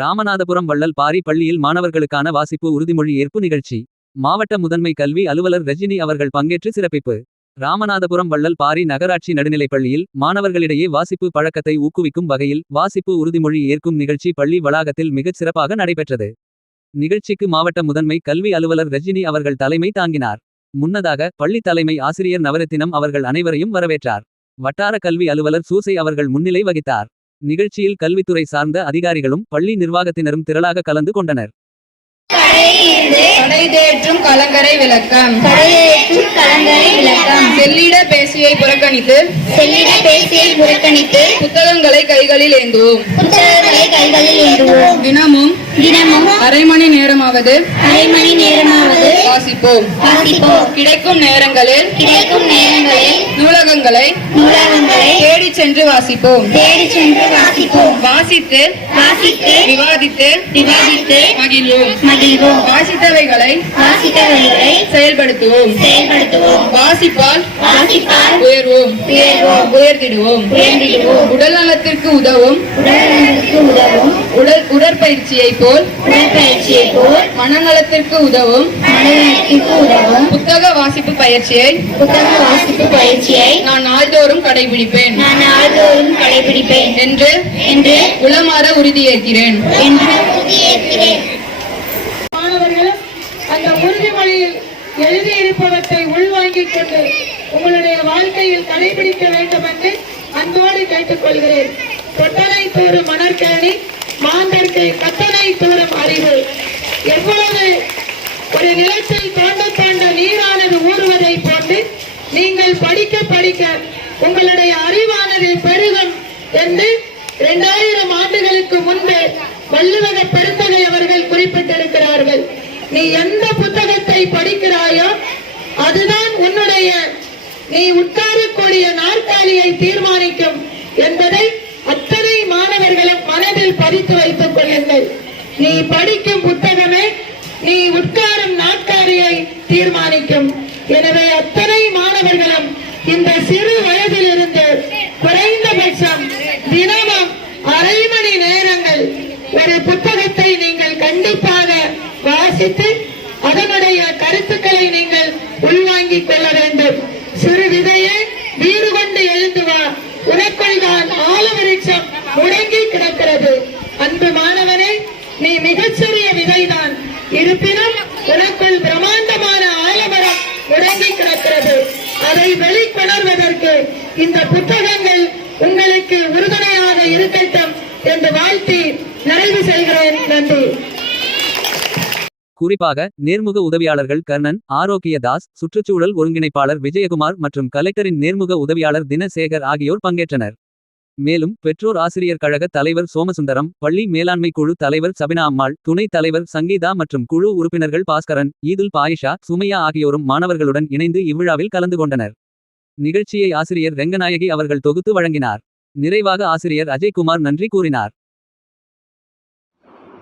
ராமநாதபுரம் வள்ளல் பாரி பள்ளியில் மாணவர்களுக்கான வாசிப்பு உறுதிமொழி ஏற்பு நிகழ்ச்சி. மாவட்ட முதன்மை கல்வி அலுவலர் ரஜினி அவர்கள் பங்கேற்று சிறப்பிப்பு. ராமநாதபுரம் வள்ளல் பாரி நகராட்சி நடுநிலைப் பள்ளியில் மாணவர்களிடையே வாசிப்பு பழக்கத்தை ஊக்குவிக்கும் வகையில் வாசிப்பு உறுதிமொழி ஏற்கும் நிகழ்ச்சி பள்ளி வளாகத்தில் மிகச் சிறப்பாக நடைபெற்றது. நிகழ்ச்சிக்கு மாவட்ட முதன்மை கல்வி அலுவலர் ரஜினி அவர்கள் தலைமை தாங்கினார். முன்னதாக பள்ளி தலைமை ஆசிரியர் நவரத்தினம் அவர்கள் அனைவரையும் வரவேற்றார். வட்டார கல்வி அலுவலர் சூசை அவர்கள் முன்னிலை வகித்தார். நிகழ்ச்சியில் கல்வித்துறை சார்ந்த அதிகாரிகளும் பள்ளி நிர்வாகத்தினரும் திரளாக கலந்து கொண்டனர். கடை தேற்றும் கலங்கரை விளக்கம். கலங்கரை விளக்கம். செல்லிட பேசியை புறக்கணித்து செல்லிட பேசியை புறக்கணித்து புத்தகங்களை கைகளில் ஏந்துவோம். புத்தகங்களை தினமும் தினமும் அரை மணி நேரமாவது அரை மணி நேரமாவது வாசிப்போம். வாசிப்போம். கிடைக்கும் நேரங்களில் கிடைக்கும் நேரங்களில் நூலகங்களை நூலகங்களை தேடிச் சென்று வாசிப்போம். தேடி சென்று வாசிப்போம். வாசித்து வாசித்து விவாதித்து விவாதித்து மகிழ்வோம். மகிழ்வோம். வாசித்தவைகளை வாசித்தவர்களை செயல்படுத்துவோம். செயல்படுத்துவோம். வாசிப்பால் வாசிப்பால் உயர்வோம். உயர்வோம். உயர்த்திடுவோம். உயர்ந்திடுவோம். உடல் நலத்திற்கு உதவும் உடல்நலத்திற்கு உதவும் உடல் உடற்பயிற்சியை போல் உடற்பயிற்சியை போல் மனநலத்திற்கு உதவும் மனநலத்திற்கு உதவும் புத்தக வாசிப்பு பயிற்சியை புத்தக வாசிப்பு பயிற்சியை நான் நாள்தோறும் கடைபிடிப்பேன். நான் நாள்தோறும் கடைபிடிப்பேன். என்று என்று உளமாற உறுதியேற்கிறேன். என்று உறுதியேற்கிறேன். மாணவர்கள் அந்த உறுதிமொழியில் எழுதியிருப்பவற்றை உள்வாங்கிக் கொண்டு உங்களுடைய வாழ்க்கையில் கடைபிடிக்க வேண்டும் என்று அன்போடு கேட்டுக்கொள்கிறேன். தொட்டனை தூறும் மணற்கேணி மாந்தர்க்கு கத்தனை தூரம் அறிவு. எவ்வளவு ஒரு நிலத்தில் தோண்ட தோண்ட நீரானது ஊறுவதை போன்று நீங்கள் படிக்க படிக்க உங்களுடைய அறிவானது பெருகும் என்று இரண்டாயிரம் ஆண்டுகளுக்கு முன்பு வள்ளுவக பெருந்தகை அவர்கள் குறிப்பிட்டிருக்கிறார்கள். நீ எந்த புத்தகத்தை படிக்கிறாயோ அதுதான் உன்னுடைய. நீ உட்காரக்கூடிய நாற்காலியை தீர்மானிக்கும் என்பதை மாணவர்களும் மனதில் பதித்து வைத்துக் கொள்ளுங்கள். நீ படிக்கும் புத்தகமே நீ உட்காரும் நாற்காலியை தீர்மானிக்கும். எனவே அத்தனை மாணவர்களும் இந்த சிறு வயதிலிருந்து குறைந்தபட்சம் தினமும் அரை மணி நேரங்கள் ஒரு புத்தகத்தை நீங்கள் கண்டிப்பாக வாசித்து அதனுடைய கருத்துக்களை நீங்கள் உள்வாங்கிக் கொள்ள வேண்டும். சிறு விதையே வீறு கொண்டு எழுந்து உனக்குள் தான் ஆலவரிச்சம் முடங்கி கிடக்கிறது. அன்பு மாணவனே நீ மிகச்சிறிய விதைதான். இருப்பினும் உனக்குள் பிரம்மாண்டமான ஆலமரம் முடங்கி கிடக்கிறது. அதை வெளிக்கொணர்வதற்கு இந்த புத்தகங்கள் உங்களுக்கு உறுதுணையாக இருக்கட்டும் என்று வாழ்த்தி நிறைவு செய்கிறேன். நன்றி. குறிப்பாக நேர்முக உதவியாளர்கள் கர்ணன் ஆரோக்கியதாஸ் சுற்றுச்சூழல் ஒருங்கிணைப்பாளர் விஜயகுமார் மற்றும் கலெக்டரின் நேர்முக உதவியாளர் தினசேகர் ஆகியோர் பங்கேற்றனர். மேலும் பெற்றோர் ஆசிரியர் கழக தலைவர் சோமசுந்தரம் பள்ளி மேலாண்மை குழு தலைவர் சபினா அம்மாள் துணைத் தலைவர் சங்கீதா மற்றும் குழு உறுப்பினர்கள் பாஸ்கரன் ஈதுல் பாயிஷா சுமையா ஆகியோரும் மாணவர்களுடன் இணைந்து இவ்விழாவில் கலந்து கொண்டனர். நிகழ்ச்சியை ஆசிரியர் ரெங்கநாயகி அவர்கள் தொகுத்து வழங்கினார். நிறைவாக ஆசிரியர் அஜய்குமார் நன்றி கூறினார்.